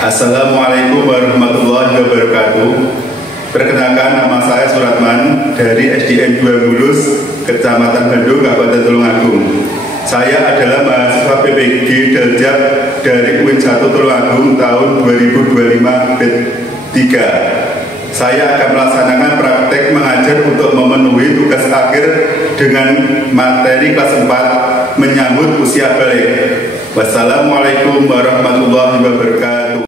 Assalamualaikum warahmatullahi wabarakatuh. Perkenalkan, nama saya Suratman dari SDN 2 Bulus, Kecamatan Bandung, Kabupaten Tulungagung. Saya adalah mahasiswa PPG Daljab dari UIN 1 Tulungagung tahun 2025 B3. Saya akan melaksanakan praktek mengajar untuk memenuhi tugas akhir dengan materi kelas 4 menyambut usia balik. Wassalamualaikum warahmatullahi wabarakatuh.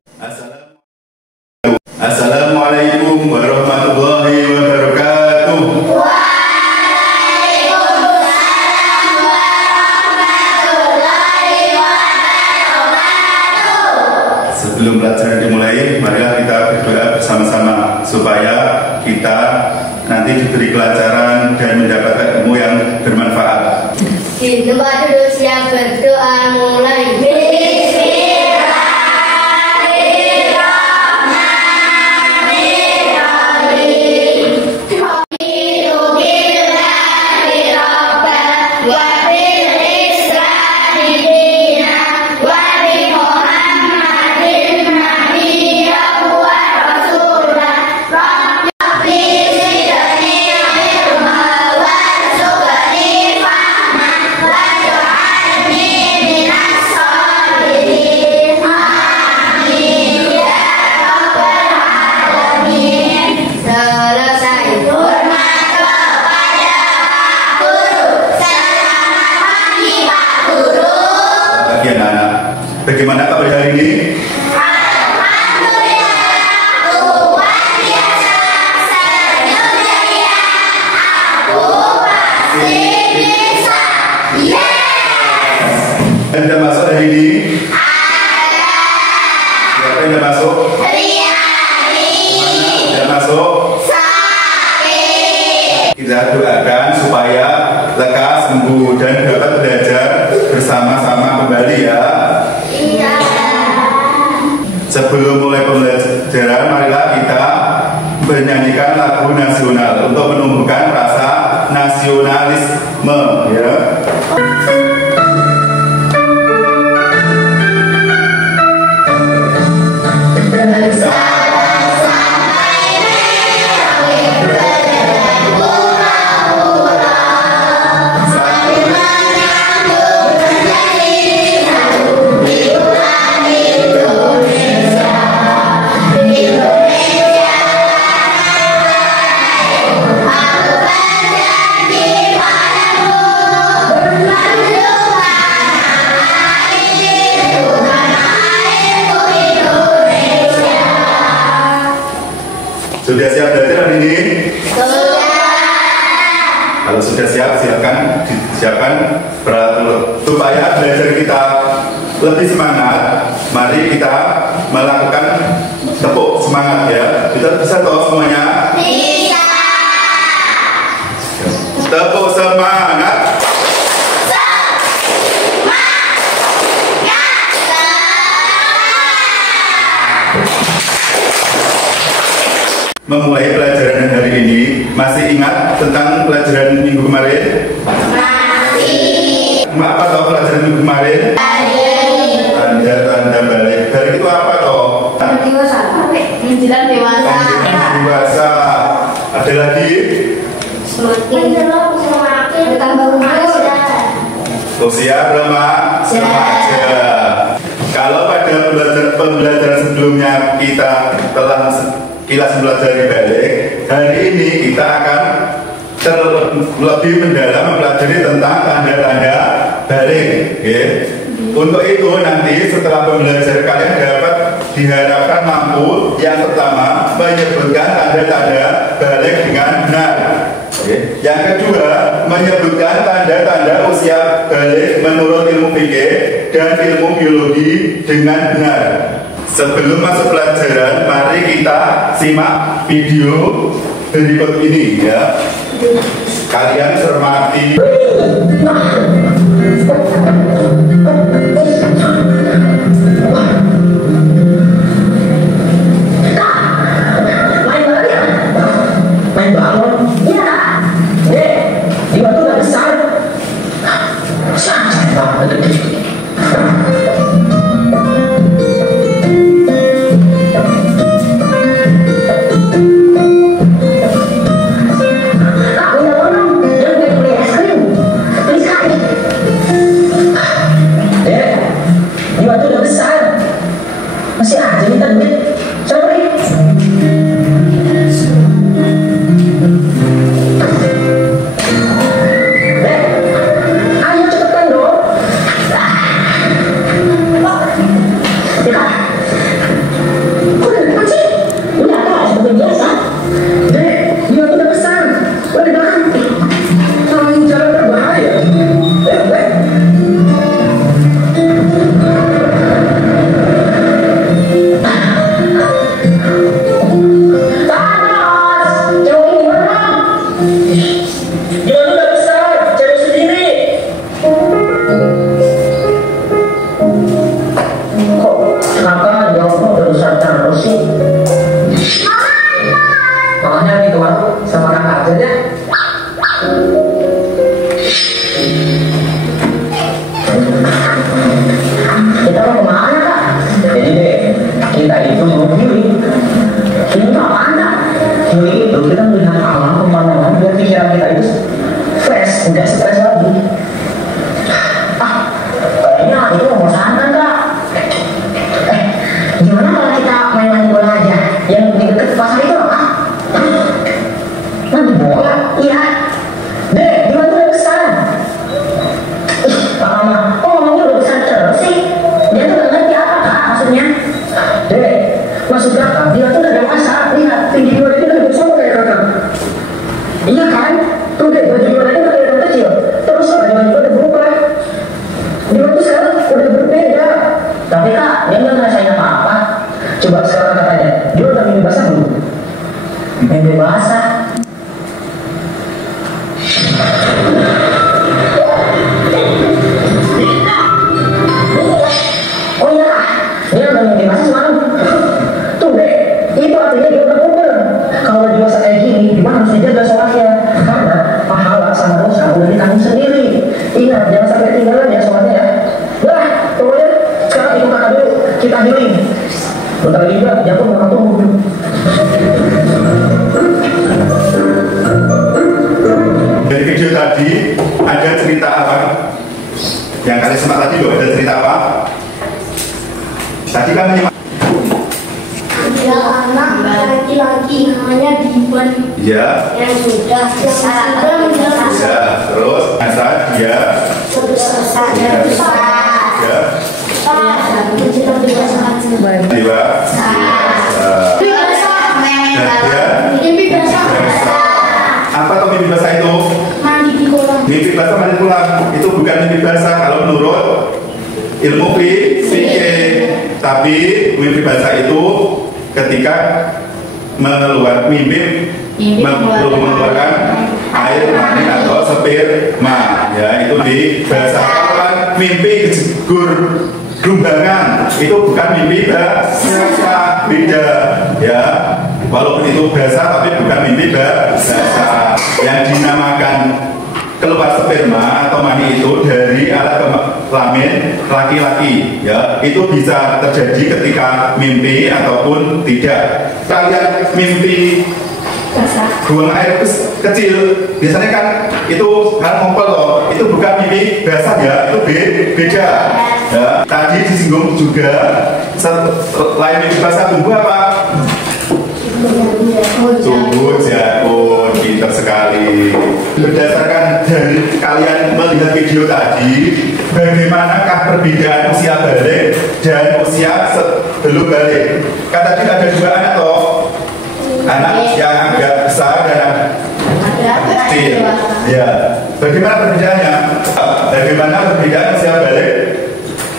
Assalamualaikum warahmatullahi wabarakatuh. Waalaikumsalam warahmatullahi wabarakatuh. Sebelum pelajaran dimulai, marilah kita berdoa bersama-sama supaya kita nanti diberi pelajaran dan mendapatkan ilmu yang bermanfaat. Di tempat duduk siap berdoa mulai. Bagaimana kabar hari ini? Alhamdulillah, luar biasa, senyum ceria, aku pasti bisa. Yes! Anda masuk hari ini? Ada. Siapa yang sudah masuk? Riani. Mana sudah masuk? Sakit. Kita doakan supaya lekas sembuh dan dapat belajar bersama-sama kembali ya. Iya. Sebelum mulai pembelajaran, marilah kita menyanyikan lagu nasional untuk menumbuhkan rasa nasionalisme ya. Sudah siap belajar hari ini? Sudah. Kalau sudah siap, silakan disiapkan peralatan supaya belajar kita lebih semangat. Mari kita melakukan tepuk semangat ya. Kita bisa tahu semuanya? Bisa. Tepuk semangat. Memulai pelajaran hari ini, masih ingat tentang pelajaran minggu kemarin? Masih. Apa toh pelajaran minggu kemarin? Tanda-tanda balik. Balik itu apa toh? Menjelang dewasa. Menjelang dewasa. Ada lagi? Semakin bertambah umur. Usia remaja. Kalau pada pembelajaran sebelumnya kita telah kilas mempelajari balik, hari ini kita akan lebih mendalam mempelajari tentang tanda-tanda balik. Okay? Untuk itu nanti setelah pembelajaran kalian dapat diharapkan mampu yang pertama menyebutkan tanda-tanda balik dengan benar. Okay? Yang kedua menyebutkan tanda-tanda usia balik menurut ilmu fikih dan ilmu biologi dengan benar. Sebelum masuk pelajaran, mari kita simak video berikut ini ya. Kalian cermati. Main balon? Ya. Di batu nggak besar. Sangat banget. Gimana kalau kita main bola aja? Yang di dekat pasar itu loh, ah? Nanti bola? Iya. Dek, gimana tuh udah besar? Ih, Pak Mama, kok ngomongnya udah besar terus sih? Dia tuh gak ngerti apa kak maksudnya? Dek, maksud kakak, dia tuh udah dewasa. Lihat, tinggi bola itu udah besar kayak kakak. Iya kan? Tuh deh, baju bola itu udah kelihatan kecil. Terus baju udah berubah. Dia tuh sekarang udah berbeda. Tapi kak, dia nggak ngerasain apa-apa. Coba sekarang katanya, dia udah mimpi basah belum? Mimpi basah. Oh iya kak, dia udah mimpi basah semalam. Tuh deh, itu artinya dia udah kumpul. Kalau dia basah kayak gini, gimana harus dijaga sholatnya? Karena pahala sama dosa udah ditanggung sendiri. Ingat, jangan sampai ketinggalan ya sholatnya ya. Nah, pokoknya sekarang ikut kakak dulu, kita healing. Bentar lagi juga, jatuh bakal tumbuh. Dari video tadi, ada cerita apa? Yang kalian simak tadi loh, ada cerita apa? Tadi kan menyimak. Ada anak laki-laki namanya Diban Ya, yang sudah menjelaskan ya, terus masa dia besar ya, dewa, mimpi basah apa tuh mimpi basah itu? mandi di kolam. Mimpi basah mandi pulang itu bukan mimpi basah kalau menurut ilmu fikih. Tapi mimpi basah itu ketika mengeluarkan air mani atau sperma, ya itu di basah. Kalau mimpi kejegur gelumbangan itu bukan mimpi basah, beda ya. Walaupun itu basah tapi bukan mimpi basah. Yang dinamakan keluar sperma atau mani itu dari alat kelamin laki-laki, ya itu bisa terjadi ketika mimpi ataupun tidak. Kalian mimpi buang air kecil, biasanya kan itu hal ngompol loh, itu bukan mimpi basah ya, itu beda. Ya, tadi disinggung juga selain mimpi basah tumbuh apa? Tumbuh jakun, pintar sekali. Berdasarkan dari kalian melihat video tadi, bagaimanakah perbedaan usia balik dan usia sebelum balik? Kan tadi ada dua anak toh, anak yang agak besar dan kecil. Ya, bagaimana perbedaannya? Bagaimana perbedaan usia balik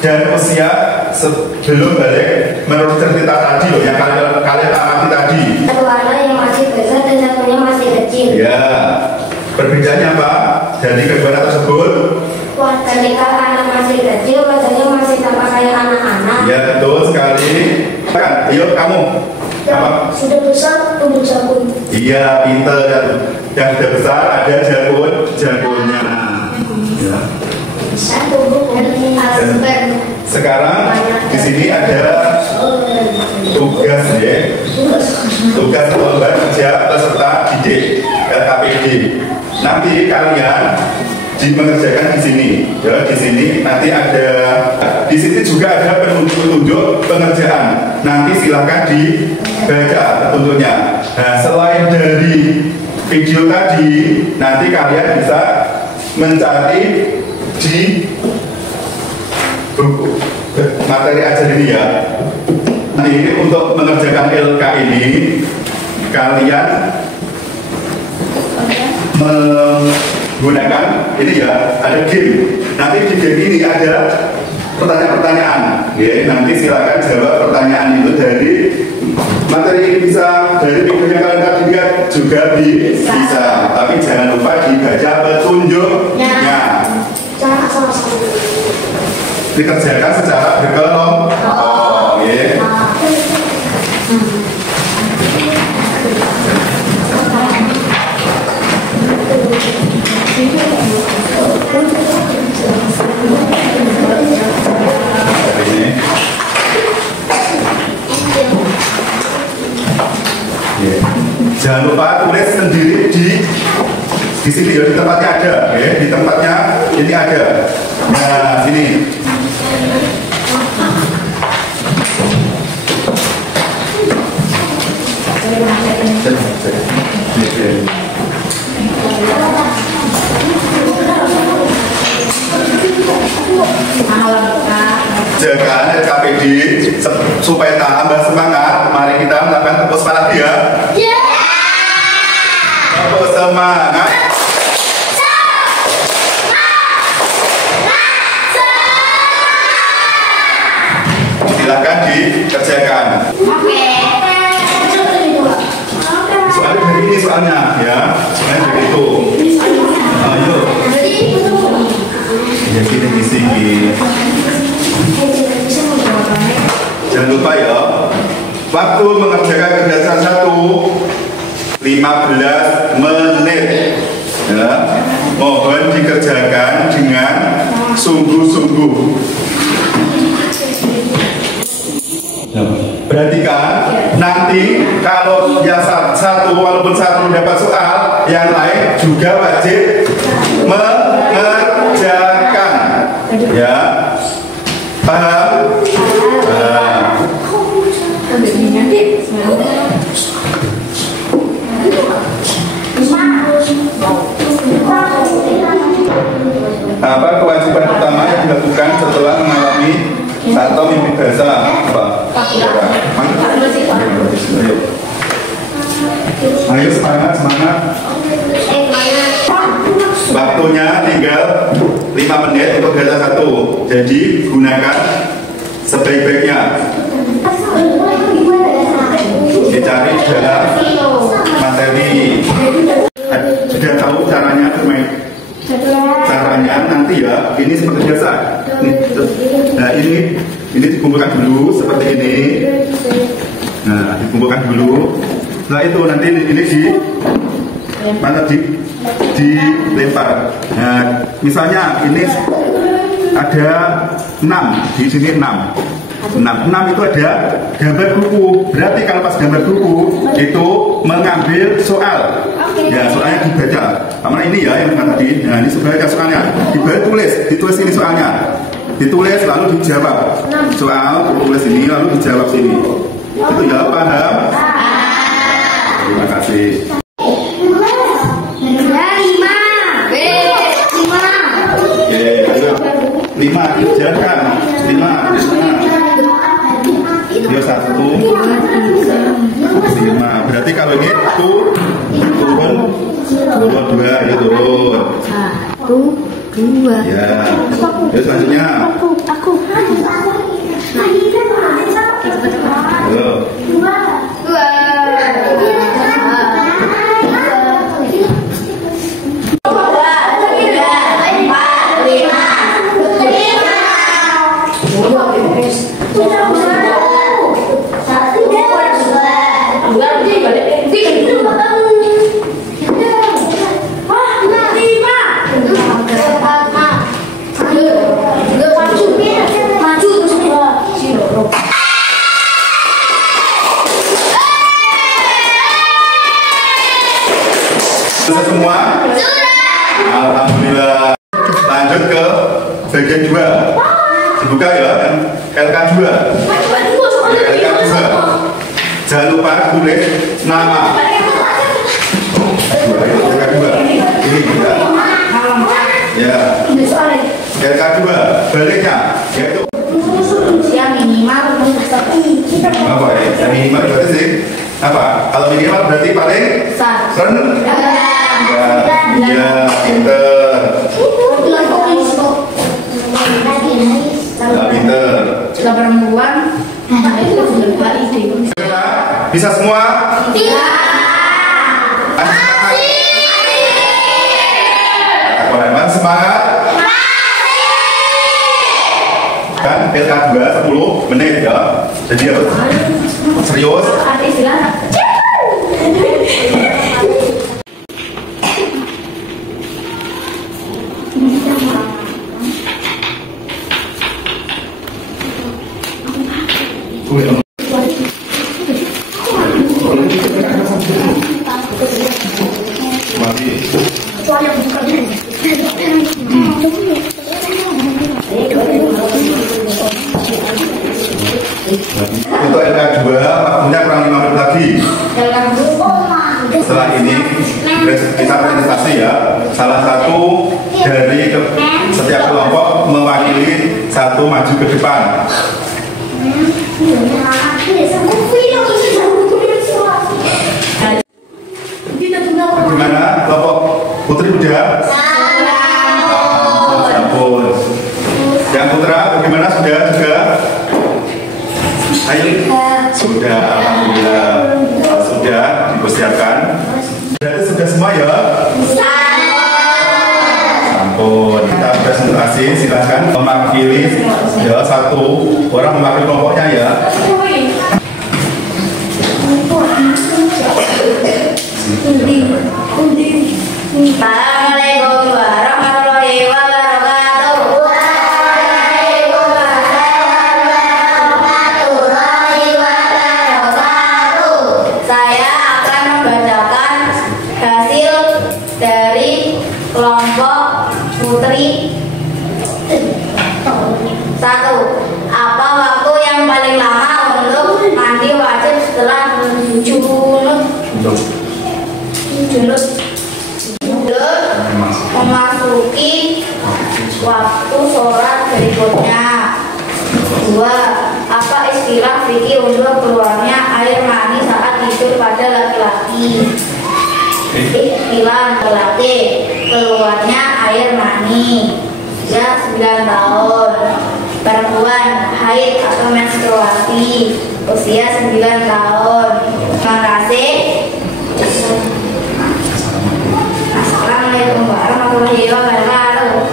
dan usia sebelum balik menurut cerita tadi loh yang kalian amati tadi? Satu anak yang masih besar dan satunya masih kecil. Ya, perbedaannya apa dari kedua anak tersebut? Ketika anak masih kecil, wajahnya masih sama kayak anak-anak. Ya, betul sekali. Kan, yuk kamu. Apa? Sudah besar tumbuh jakun. Iya, pinter. Yang sudah besar ada jagunnya. Ya. Dan sekarang di sini ada tugas ya, tugas lomba kerja peserta didik LKPD. Nanti kalian mengerjakan di sini, ya di sini nanti ada, di sini juga ada petunjuk pengerjaan. Nanti silakan dibaca petunjuknya. Nah, selain dari video tadi, nanti kalian bisa mencari di buku materi ajar ini ya. Nah, ini untuk mengerjakan LK ini kalian menggunakan ini ya, ada game. Nanti di game ini ada pertanyaan-pertanyaan ya. Nanti silakan jawab pertanyaan itu dari materi ini, bisa dari video yang kalian tadi lihat juga bisa. Tapi jangan lupa dibaca petunjuknya. Jangan asal-asal. Dikerjakan secara berkelompok, ya. Jangan lupa tulis sendiri di sini ya, di tempatnya ada, ya. Di tempatnya ini ada. Nah, sini. Jaga KPD supaya tambah semangat. Mari kita melakukan tepuk semangat ya. Tepuk semangat. Silakan dikerjakan. Soalnya dari ini soalnya ya, soalnya dari itu. Ayo. Ya sini. Jangan lupa ya, waktu mengerjakan kegiatan 1 15 menit. Ya, mohon dikerjakan dengan sungguh-sungguh. Perhatikan, nanti kalau yang satu walaupun satu dapat soal, yang lain juga wajib mengerjakan. Ya, paham? Apa kewajiban utama yang dilakukan setelah mengalami atau mimpi basah? Apa? Ayo semangat. Waktunya tinggal 5 menit untuk kegiatan 1. Jadi gunakan sebaik-baiknya. Dicari dalam materi. Sudah tahu caranya bermain? Caranya nanti ya, ini seperti biasa. Nah ini dikumpulkan dulu seperti ini. Nah dikumpulkan dulu. Setelah itu nanti ini dilempar. Nah misalnya ini ada 6 di sini 6 itu ada gambar buku. Berarti kalau pas gambar buku itu mengambil soal. Ya soalnya dibaca. Sama ini ya yang tadi. Nah ini sebenarnya soalnya ditulis ini soalnya. Ditulis lalu dijawab. Soal ditulis ini lalu dijawab sini. Itu ya paham? Terima kasih. 5 kerjakan 5 dia 1 5. Berarti kalau ini turun 2 ya turun 1 2 ya. Terus selanjutnya sudah semua? Alhamdulillah. Lanjut ke bagian 2. Dibuka ya, LK2. LK2. Jangan lupa tulis nama. LK2. Ini ya. LK2 baliknya yaitu yang minimal apa ya? Yang minimal berarti sih apa? Kalau minimal berarti paling rendah. Ya, pinter. Pinter. Jika perempuan, itu juga ide. Bisa semua? Bisa. Semangat. Kan LK2 10 menit ya. Jadi harus serius. Ada istilah. Untuk LK2 waktunya kurang 5 menit lagi. Setelah ini kita presentasi ya. Salah satu dari setiap kelompok mewakili satu maju ke depan. Bagaimana kelompok putri udah? Ampun. Yang putra bagaimana sudah juga? Ayo. Sudah, alhamdulillah. Sudah dipersiapkan. Berarti sudah semua ya? Ampun. Kita presentasi, silakan mewakili ya satu orang mewakili kelompoknya ya. Assalamualaikum warahmatullahi wabarakatuh. Waalaikumsalam warahmatullahi wabarakatuh. Saya akan membacakan hasil dari kelompok putri. 1. Apa waktu yang paling lama untuk mandi wajib setelah junub memasuki waktu sholat berikutnya? 2. Apa istilah fikih untuk keluarnya air mani saat tidur pada laki-laki? Istilah laki keluarnya air mani ya 9 tahun. Perempuan haid atau menstruasi usia 9 tahun. Terima kasih. Assalamualaikum warahmatullahi wabarakatuh.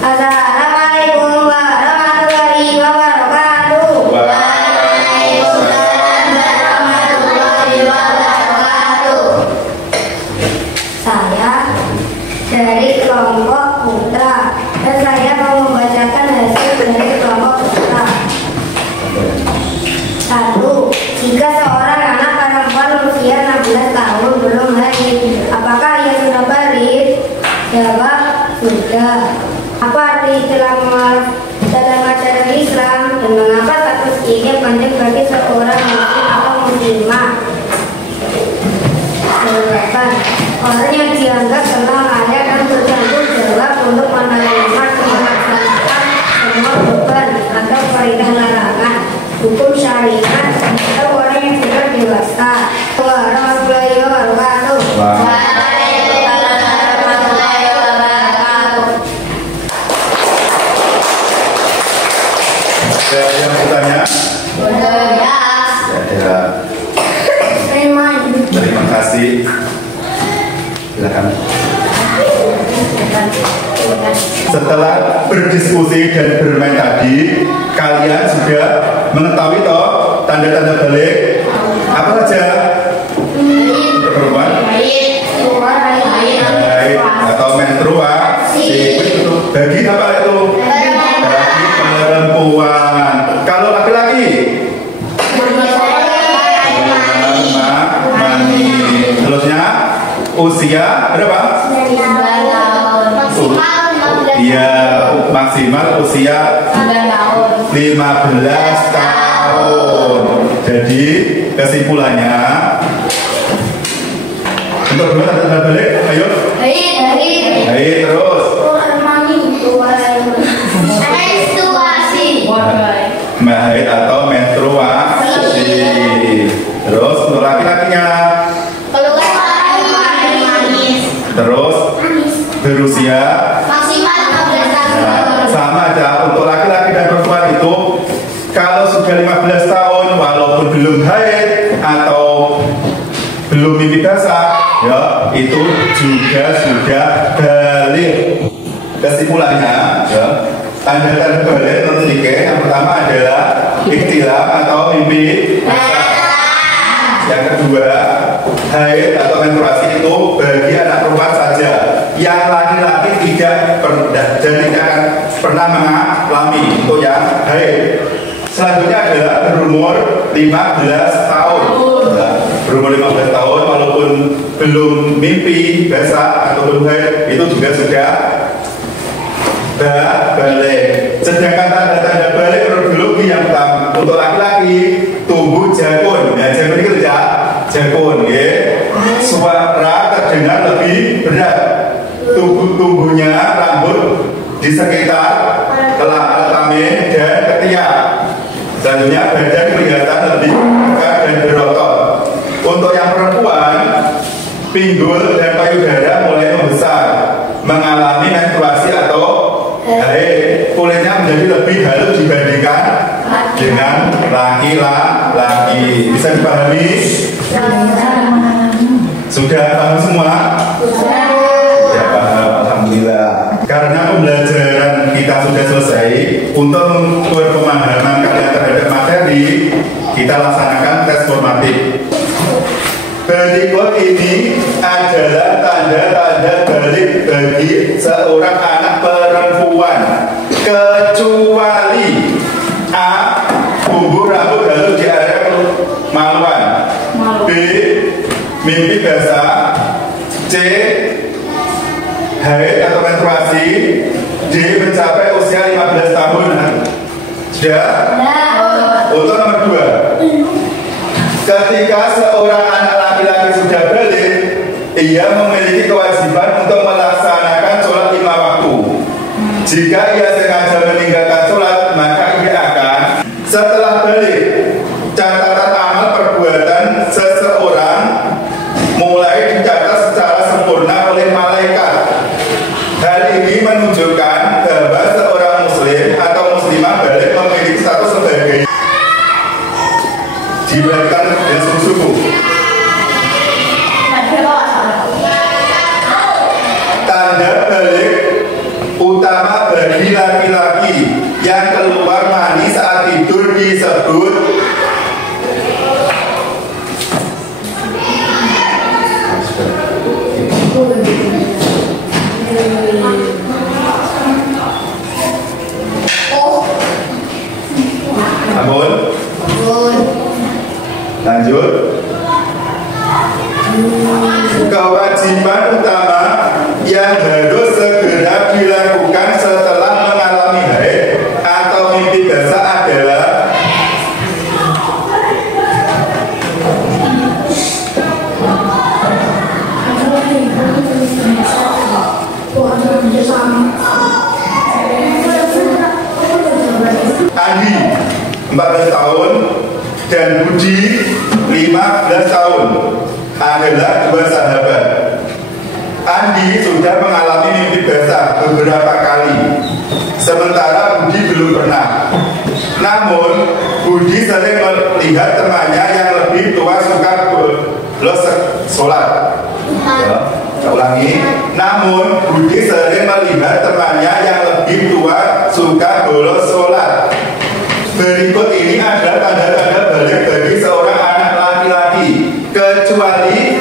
Assalamualaikum warahmatullahi wabarakatuh. Waalaikumsalam warahmatullahi wabarakatuh. Saya dari kelompok putra dan saya mau membacakan hasil dari kelompok putra. 1. Jika seorang anak perempuan usia 16 tahun belum haid, apakah ia sudah balik? Jawab, sudah. Apa arti dalam ajaran Islam dan mengapa status ini penting bagi seorang muslim atau muslimah? Jawaban, orang yang dianggap kenal layak dan bertanggung jawab untuk menerima dan melaksanakan semua beban atau perintah larangan hukum syariat atau orang yang sudah dewasa. Warahmatullahi wabarakatuh. Waalaikumsalam warahmatullahi wabarakatuh. Ada yang bertanya? Ya. Terima kasih. Silakan. Setelah berdiskusi dan bermain tadi, kalian sudah mengetahui toh tanda-tanda balik apa saja? Untuk perempuan haid atau menstruasi. Bagi apa itu? Bagi perempuan. Kalau laki-laki mani. Terusnya usia berapa? Iya, maksimal usia 15 tahun. Jadi kesimpulannya untuk tanda balik, ayo. Haid terus. Haid atau menstruasi. Terus untuk laki-lakinya. Terus berusia sama aja untuk laki-laki dan perempuan itu kalau sudah 15 tahun walaupun belum haid atau belum mimpi basah ya itu juga sudah balik. Kesimpulannya ya tanda-tanda balik menurut Nike yang pertama adalah ikhtilam atau mimpi basah. Yang kedua haid atau menstruasi itu bagi anak perempuan saja. Yang laki-laki tidak akan pernah mengalami untuk yang haid. Selanjutnya adalah berumur 15 tahun. berumur 15 tahun walaupun belum mimpi basah atau belum haid itu juga sudah balik. Sedangkan tanda-tanda balik menurut biologi yang pertama untuk laki-laki tumbuh jakun, ya jakun itu ya jakun, ya suara terdengar lebih berat, tumbuhnya rambut di sekitar kelamin dan ketiak. Selanjutnya badan kelihatan lebih pekat dan berotot. Untuk yang perempuan, pinggul dan payudara mulai membesar, mengalami menstruasi atau haid. Kulitnya menjadi lebih halus dibandingkan dengan laki-laki. Bisa dipahami? Sudah paham semua? Sudah paham, alhamdulillah. Karena pembelajaran kita sudah selesai, untuk mengukur pemahaman kalian terhadap materi, kita laksanakan tes formatif. Berikut ini adalah tanda-tanda balik bagi seorang anak perempuan, kecuali A. Tumbuh rambut halus di area kemaluan, B. Mimpi basah, C. haid atau menstruasi, D. mencapai usia 15 tahun. Sudah? Untuk nomor 2, ketika seorang anak laki-laki sudah balik, ia memiliki kewajiban untuk melaksanakan sholat 5 waktu. Jika ia sengaja meninggalkan sholat, maka ia akan setelah balik, catatan amal perbuatan seseorang mulai dicatat secara sempurna oleh malaikat. Hal ini menunjukkan bahwa seorang muslim atau muslimah balik memiliki status sebagai diberikan dan suku-suku. Tanda balik utama bagi laki-laki yang keluar mani saat tidur disebut Ampun. Lanjut. Kewajiban utama yang harus segera dilakukan setelah mengalami haid atau mimpi basah adalah Andi 14 tahun dan Budi 15 tahun adalah dua sahabat. Andi sudah mengalami mimpi basah beberapa kali, sementara Budi belum pernah. Namun Budi sering melihat temannya yang lebih tua suka bolos sholat. Saya ulangi. Namun Budi sering melihat temannya yang lebih tua suka bolos sholat. Berikut ini ada tanda-tanda balik bagi seorang anak laki-laki, kecuali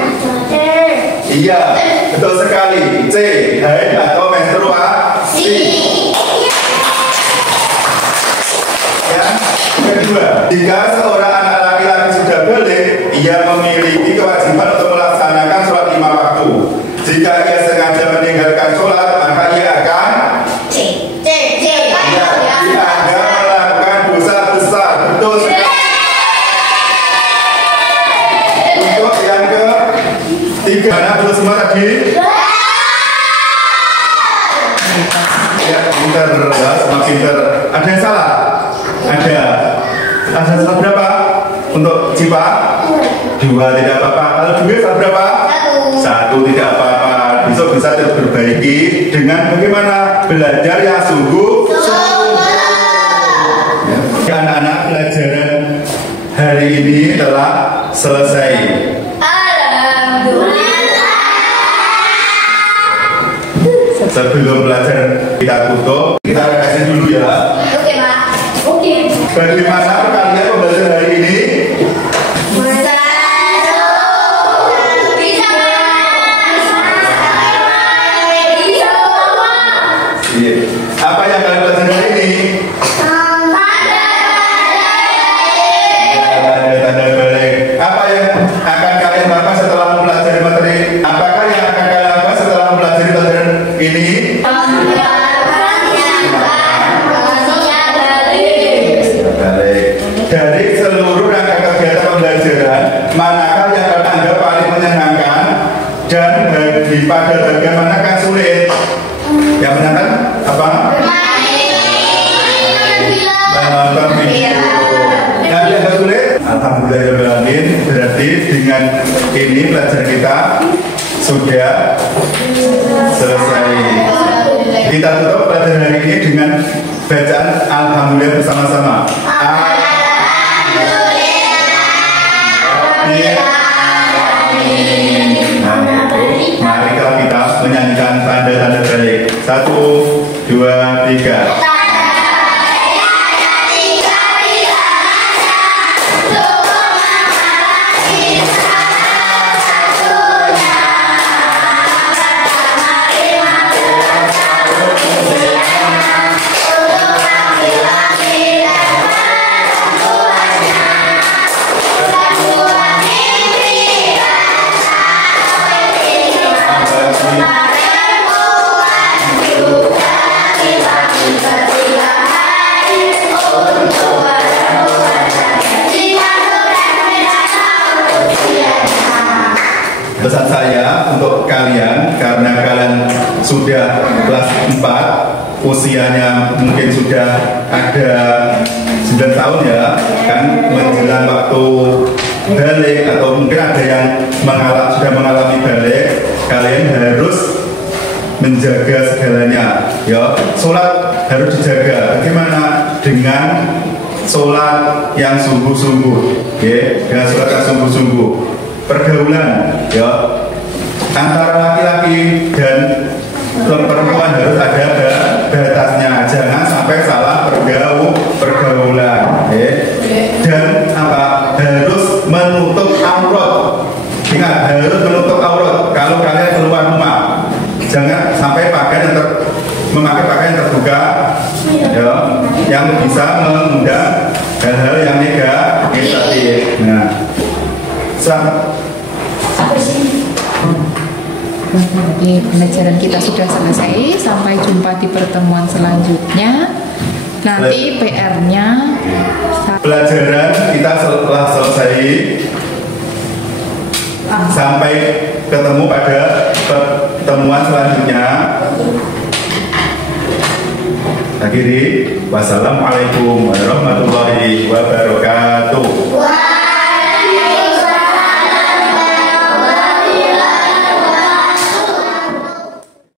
iya, betul sekali, C. haid atau menstruasi. Yang kedua, jika seorang anak laki-laki sudah balik, ia memiliki kewajiban untuk melaksanakan sholat 5 waktu. Jika ia sengaja meninggalkan sholat, maka ia akan dianggap melakukan dosa besar. Betul sekali. Untuk yang ketiga, mana belum semua tadi? Ya, pinter ya, semua pinter. Ada yang salah? Ada salah berapa? Untuk Cipa? 2, tidak apa-apa. Kalau 2 salah berapa? 1, tidak apa-apa. Besok bisa terperbaiki dengan bagaimana belajar yang sungguh. Ya, anak-anak, pelajaran hari ini telah selesai. Sebelum pelajaran kita tutup, kita kasih dulu ya. Oke, Pak. Oke. Bagaimana kalian pembelajaran hari ini? Apa yang kalian pelajari hari ini? Tanda balik. Apa yang akan Dari seluruh rangka kegiatan pembelajaran, manakah yang Anda paling menyenangkan dan pada bagian manakah sulit? Yang menyenangkan apa? Menonton video. Yang agak sulit? Alhamdulillah, berarti dengan ini pelajaran kita sudah selesai. Kita tutup pelajaran hari ini dengan bacaan Alhamdulillah bersama-sama. Mari kita menyanyikan tanda-tanda balik. 1, 2, 3. Pesan saya untuk kalian, karena kalian sudah kelas 4, usianya mungkin sudah ada 9 tahun ya, kan menjelang waktu balik atau mungkin ada yang sudah mengalami balik, kalian harus menjaga segalanya ya. Sholat harus dijaga. Bagaimana dengan sholat yang sungguh-sungguh ya, dengan sholat yang sungguh-sungguh. Pergaulan ya antara laki-laki dan perempuan harus ada batasnya, jangan sampai salah pergaulan ya. Dan apa, harus menutup aurat. Ingat, harus menutup aurat kalau kalian keluar rumah. Jangan sampai memakai pakaian terbuka ya, yang bisa mengundang hal-hal yang negatif. Nah, Jadi pelajaran kita sudah selesai. Sampai jumpa di pertemuan selanjutnya. Nanti PR-nya pelajaran kita setelah selesai. Sampai ketemu pada pertemuan selanjutnya. Akhiri, wassalamualaikum warahmatullahi wabarakatuh.